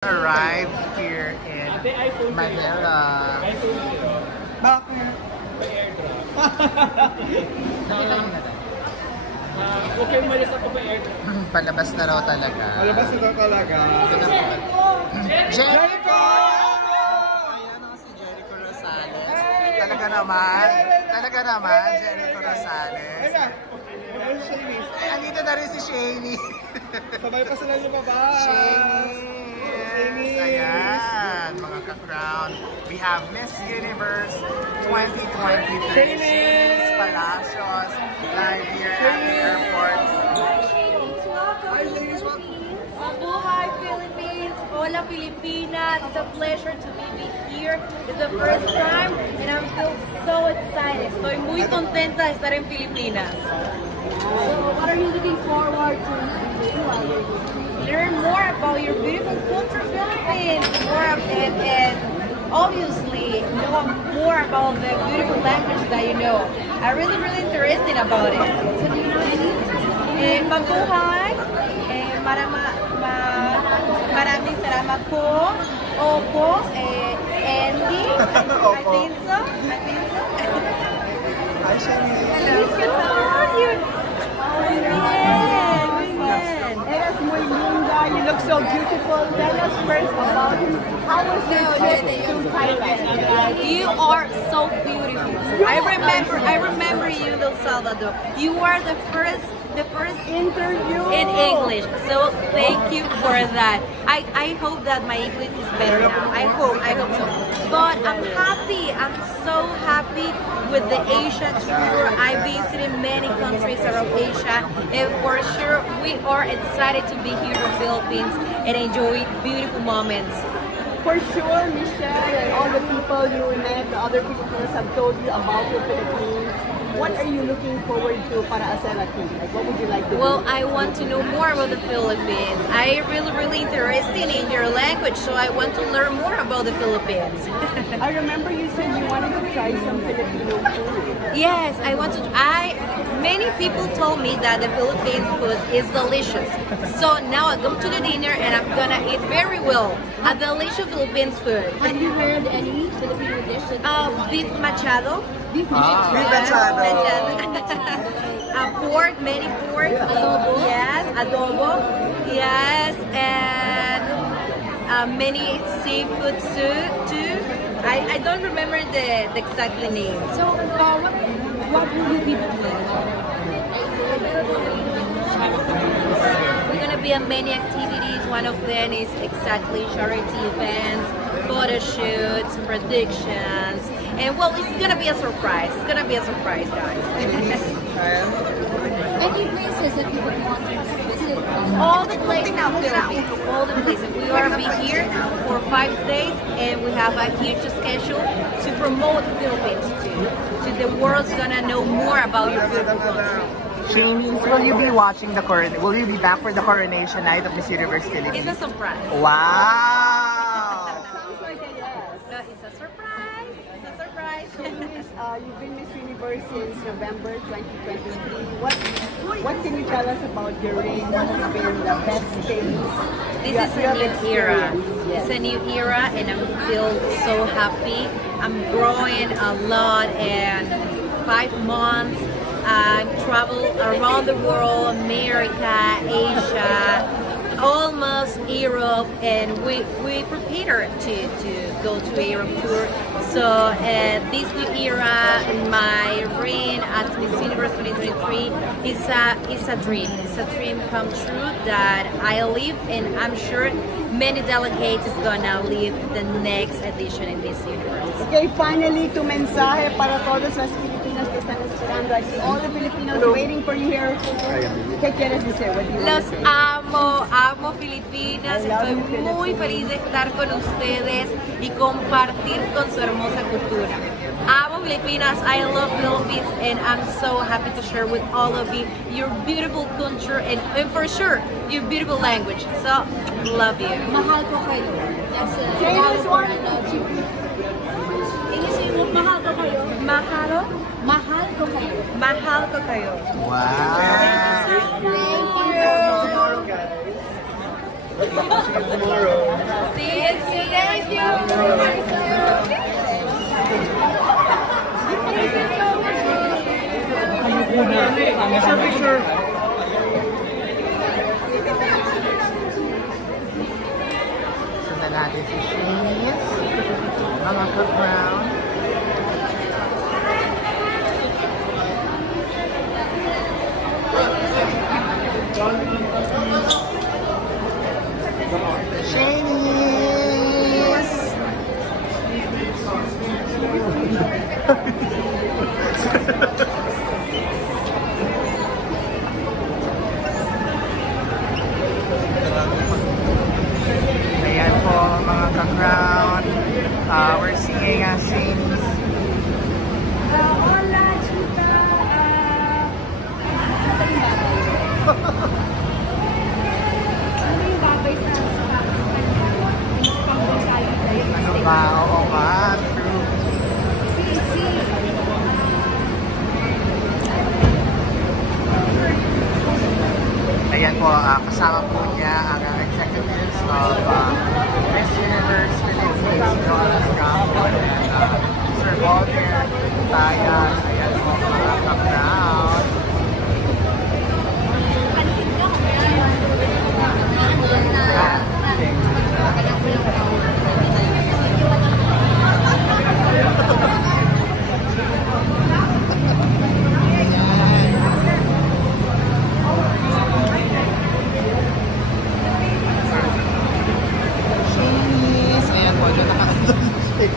Arrived here in Manila. Bakit? Okay, umalis ako pa airdrop. Palabas na raw talaga. Palabas na daw talaga. Jericho! Ayan ako si Jericho Rosales. Talaga naman, Jericho Rosales. Andito na rin si Shani. Sabay pa sila yung baba. Shani. Ayan, mga ka-crown. We have Miss Universe 2023. Miss Palacios, live here at the airport. Hi, ladies. Mabuhay, Philippines! Hola, Filipinas! It's a pleasure to be here. It's the first time and I feel so excited. Estoy muy contenta de estar en Filipinas. So, what are you looking forward to? Learn more about your beautiful culture, Philippines, and obviously know more about the beautiful language that you know. I'm really interested about it. So do you know any? Mabuhay, maraming salamat po, opo, Andy, I think so. Hi, Shani. Hello. How are you? Eres muy linda, you look so beautiful. Tell us first about how was your trip to Thailand? You are so beautiful. I remember you in El Salvador. You are the first Interview in English. So thank you for that. I hope that my English is better now. I hope so. But I'm happy. I'm so happy with the Asia tour. I visited many countries around Asia, and for sure we are excited to be here in the Philippines and enjoy beautiful moments. For sure, Michelle and all the people you met, the other Filipinos have told you about the Philippines. What are you looking forward to para hacer aquí? Like, what would you like to do? Well, I want to know more about the Philippines. I'm really interested in your language, so I want to learn more about the Philippines. I remember you said you wanted to try some Filipino food. Yes, I want to. Many people told me that the Philippine food is delicious. So now I come to the dinner and I'm gonna eat very well a delicious Philippines food. Have you heard any Filipino dishes? Beef machado. Beef machado. Beef machado. Pork, many pork. Adobo. Yes, adobo. Yes, and many seafood too. I don't remember the exact name. So, what will you be doing? We're gonna be on many activities. One of them is exactly charity events, photo shoots, predictions, and well, it's gonna be a surprise. It's gonna be a surprise, guys. Any places that you would want to visit? All the places now, Philippines. All the places. We are be here for 5 days, and we have a huge schedule to promote the Philippines to the world's gonna know more about your beautiful country. Shani, will you be watching the will you be back for the coronation night of Miss Universe Philippines? It's a surprise. Wow! Sounds like a yes. No, it's a surprise. It's a surprise. You've been Miss Universe since November 2023. What can you tell us about your reign? What has been the best things? This is a new era. It's a new era, and I feel so happy. I'm growing a lot, and 5 months. I travel around the world, America, Asia, almost Europe, and we prepare to go to Europe tour. So this new era, my reign at Miss Universe 2023 is a dream. It's a dream come true that I live, and I'm sure many delegates is gonna live the next edition in Miss Universe. Okay, finally, tu mensaje para todas las Filipinas que están esperando aquí. All the Filipinos waiting for you here. ¿Qué quieres decir? Los amo Filipinas. Estoy muy feliz de estar con ustedes y compartir con su hermosa cultura. Amo Filipinas. I love Philippines, and I'm so happy to share with all of you your beautiful culture and for sure your beautiful language. So, love you. Mahal ko kayo. That's a Famous one. English say mo, mahal ko kayo. Mahalo? Mahal ko kayo. Mahal ko kayo. Wow! Thank you. Tomorrow. See you. Thank you. Picture, picture. Sundan natin si Shanice. Mga ka-brown. Shanice! Ayan po mga ka-crown. We're seeing Shanice. Hola, chica. Ano yung bagay sa Ano ba? Oo nga. True. Ayan po, kasama po niya ang executives of Miss Universe Philippines, Jonas Campo, and Sir Walter Tayas. Ayan po, mga ka-crown. Shanice! Ayan po, dyan naka-ando sa stick.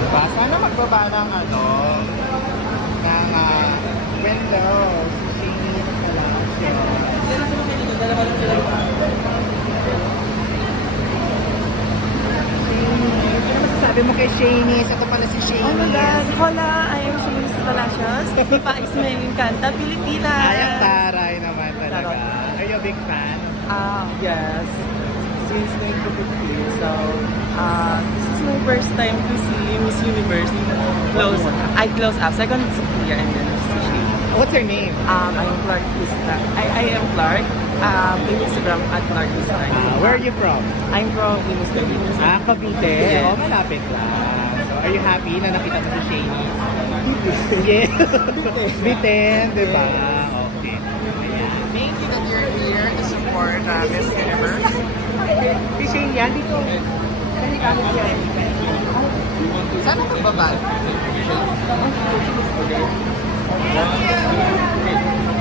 Diba? Sana magbaba ng ano, ng window. Shanice Sabi mo kay Shanice, ako pala si Shanice. Oh my God! Hola! I am Shanice Palacios. Pa is my Encanta, Pilipinas! Ay, ang taray naman talaga. Are you a big fan? Yes. Since 1950. So, this is my first time to see Miss Universe close. I close up. Second year and then see she. What's her name? I'm Clark Vista. I am Clark. In Instagram at Clark Vista. Where are you from? I'm from Imus Cavite. Cavite. Yes. Oh, malapit lang. So, are you happy na nakita mo si Shanice? Yes. Biten, di ba? Okay. Ayan. Thank you that you're here to support Miss Universe. Si Shane yan dito. Saan ang magbaba?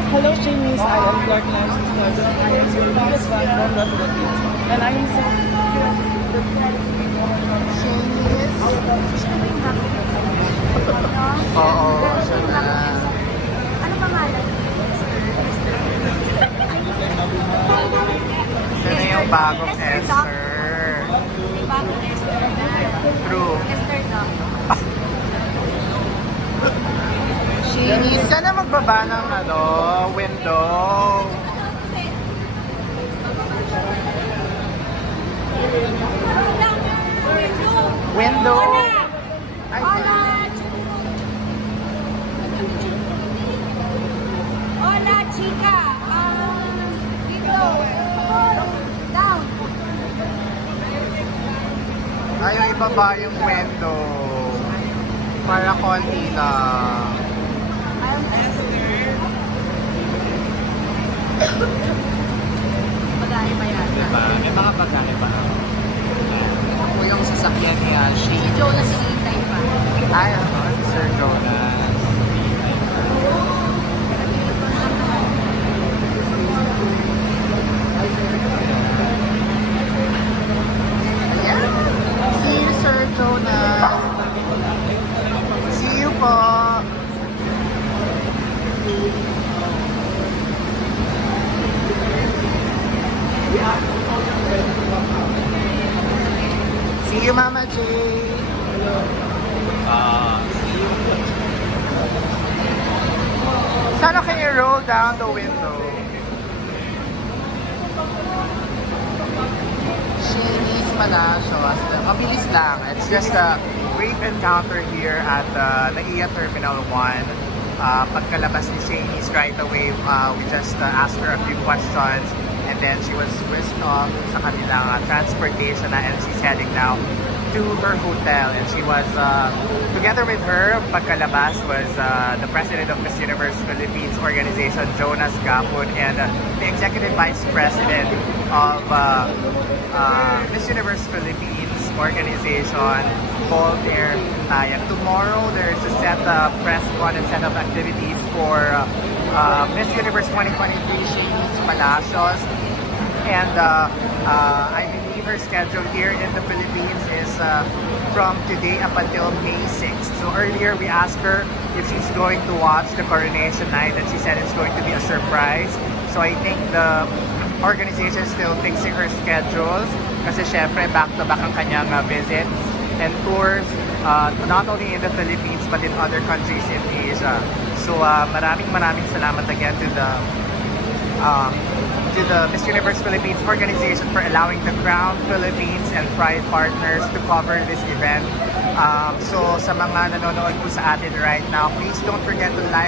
Hello, Shanice. I am Clark Vista. I am your biggest fan from the Philippines. And I am so Oo, siya na. Ano pangalan? Siya na yung bagong Esther. Bagong Esther na. True. Esther na. Shanice, ka na magbaba ng window. Window. Ay, Hola, chica. Dito. Down. ayaw ibaba yung window. Para konti lang. Pagkain pa yan. Diba? May mga pagkain pa na. Ako yung sasakyan niya, Si Jonas hinihintay pa. Ay, si Sir Jonas. Ayan. See you, Sir Jonas. See you po. See you, Mama J. Sana kayo roll down the window. Shanice Palacios. Mabilis lang. It's just a brief encounter here at NAIA Terminal 1. pagkalabas ni Shanice right away, we just asked her a few questions, and then she was whisked off sa kanilang transportation na, and she's heading now to her hotel. And she was, together with her, pagkalabas was the president of Miss Universe Philippines organization, Jonas Gapon, and the executive vice president of Miss Universe Philippines organization, Paul there. Tomorrow there's a set press con and set of activities for Miss Universe 2023 Shanice Palacios, and I believe her schedule here in the Philippines is from today up until May 6th. So earlier we asked her if she's going to watch the coronation night, and she said it's going to be a surprise. So I think the organization is still fixing her schedules, kasi syempre back-to-back ang kanyang visits and tours, not only in the Philippines but in other countries in Asia. So maraming salamat again to the Miss Universe Philippines organization for allowing the Crown Philippines and Pride partners to cover this event. So sa mga nanonood po sa atin right now, please don't forget to like,